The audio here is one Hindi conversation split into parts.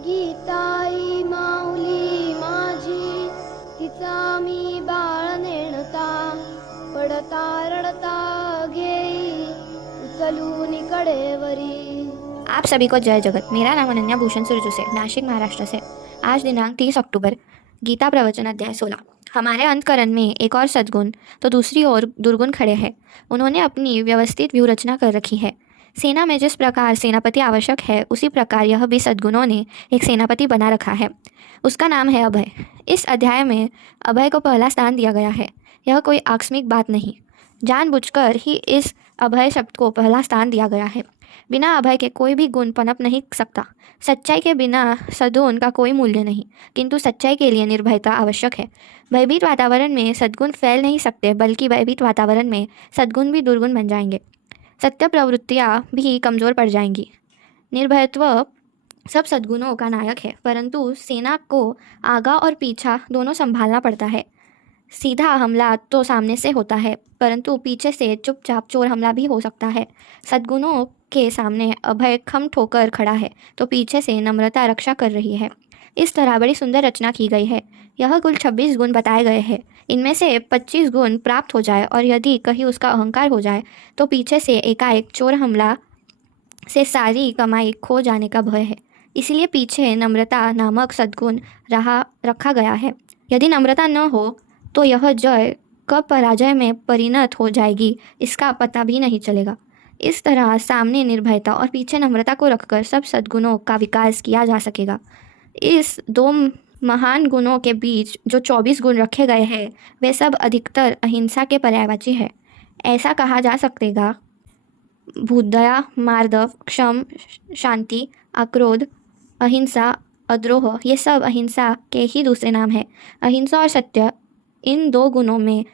गीताई माऊली माझी, तिचा मी बाळ नेणता, पडता रडता घेई उचलून कडेवरी। आप सभी को जय जगत। मेरा नाम अनन्या भूषण सुरजू से, नासिक महाराष्ट्र से। आज दिनांक 30 अक्टूबर, गीता प्रवचन अध्याय 16। हमारे अंतकरण में एक और सद्गुण तो दूसरी ओर दुर्गुण खड़े हैं। उन्होंने अपनी व्यवस्थित व्यूह रचना कर रखी है। सेना में जिस प्रकार सेनापति आवश्यक है, उसी प्रकार यह भी सद्गुणों ने एक सेनापति बना रखा है। उसका नाम है अभय। इस अध्याय में अभय को पहला स्थान दिया गया है। यह कोई आकस्मिक बात नहीं, जानबूझकर ही इस अभय शब्द को पहला स्थान दिया गया है। बिना अभय के कोई भी गुण पनप नहीं सकता। सच्चाई के बिना सद्गुण का कोई मूल्य नहीं, किंतु सच्चाई के लिए निर्भयता आवश्यक है। भयभीत वातावरण में सद्गुण फैल नहीं सकते, बल्कि भयभीत वातावरण में सद्गुण भी दुर्गुण बन जाएंगे। सत्य प्रवृत्तियाँ भी कमज़ोर पड़ जाएंगी। निर्भयत्व सब सद्गुणों का नायक है, परंतु सेना को आगा और पीछा दोनों संभालना पड़ता है। सीधा हमला तो सामने से होता है, परंतु पीछे से चुपचाप चोर हमला भी हो सकता है। सद्गुणों के सामने अभय खम ठोकर खड़ा है, तो पीछे से नम्रता रक्षा कर रही है। इस तरह बड़ी सुंदर रचना की गई है। यह कुल 26 गुण बताए गए हैं। इनमें से 25 गुण प्राप्त हो जाए और यदि कहीं उसका अहंकार हो जाए, तो पीछे से एकाएक चोर हमला से सारी कमाई खो जाने का भय है। इसलिए पीछे नम्रता नामक सद्गुण रखा गया है। यदि नम्रता न हो तो यह जय कब पराजय में परिणत हो जाएगी, इसका पता भी नहीं चलेगा। इस तरह सामने निर्भयता और पीछे नम्रता को रखकर सब सद्गुणों का विकास किया जा सकेगा। इस दो महान गुणों के बीच जो 24 गुण रखे गए हैं, वे सब अधिकतर अहिंसा के पर्यायवाची है। ऐसा कहा जा सकेगा, भूदया, मार्दव, क्षम, शांति, अक्रोध, अहिंसा, अद्रोह, ये सब अहिंसा के ही दूसरे नाम हैं। अहिंसा और सत्य, इन दो गुणों में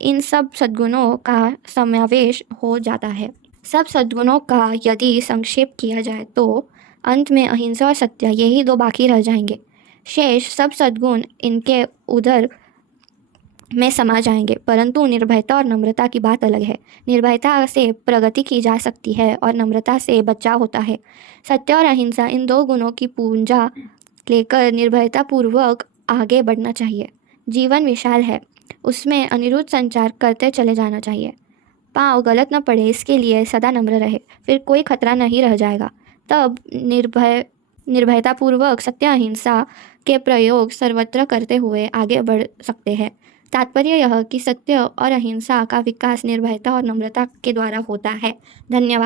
इन सब सद्गुणों का समावेश हो जाता है। सब सद्गुणों का यदि संक्षेप किया जाए तो अंत में अहिंसा और सत्य यही दो बाकी रह जाएंगे। शेष सब सद्गुण इनके उधर में समा जाएंगे। परंतु निर्भयता और नम्रता की बात अलग है। निर्भयता से प्रगति की जा सकती है और नम्रता से बचाव होता है। सत्य और अहिंसा, इन दो गुणों की पूंजा लेकर निर्भयतापूर्वक आगे बढ़ना चाहिए। जीवन विशाल है, उसमें अनिरुद्ध संचार करते चले जाना चाहिए। पाँव गलत न पड़े, इसके लिए सदा नम्र रहे, फिर कोई खतरा नहीं रह जाएगा। तब निर्भयतापूर्वक सत्य अहिंसा के प्रयोग सर्वत्र करते हुए आगे बढ़ सकते हैं। तात्पर्य यह कि सत्य और अहिंसा का विकास निर्भयता और नम्रता के द्वारा होता है। धन्यवाद।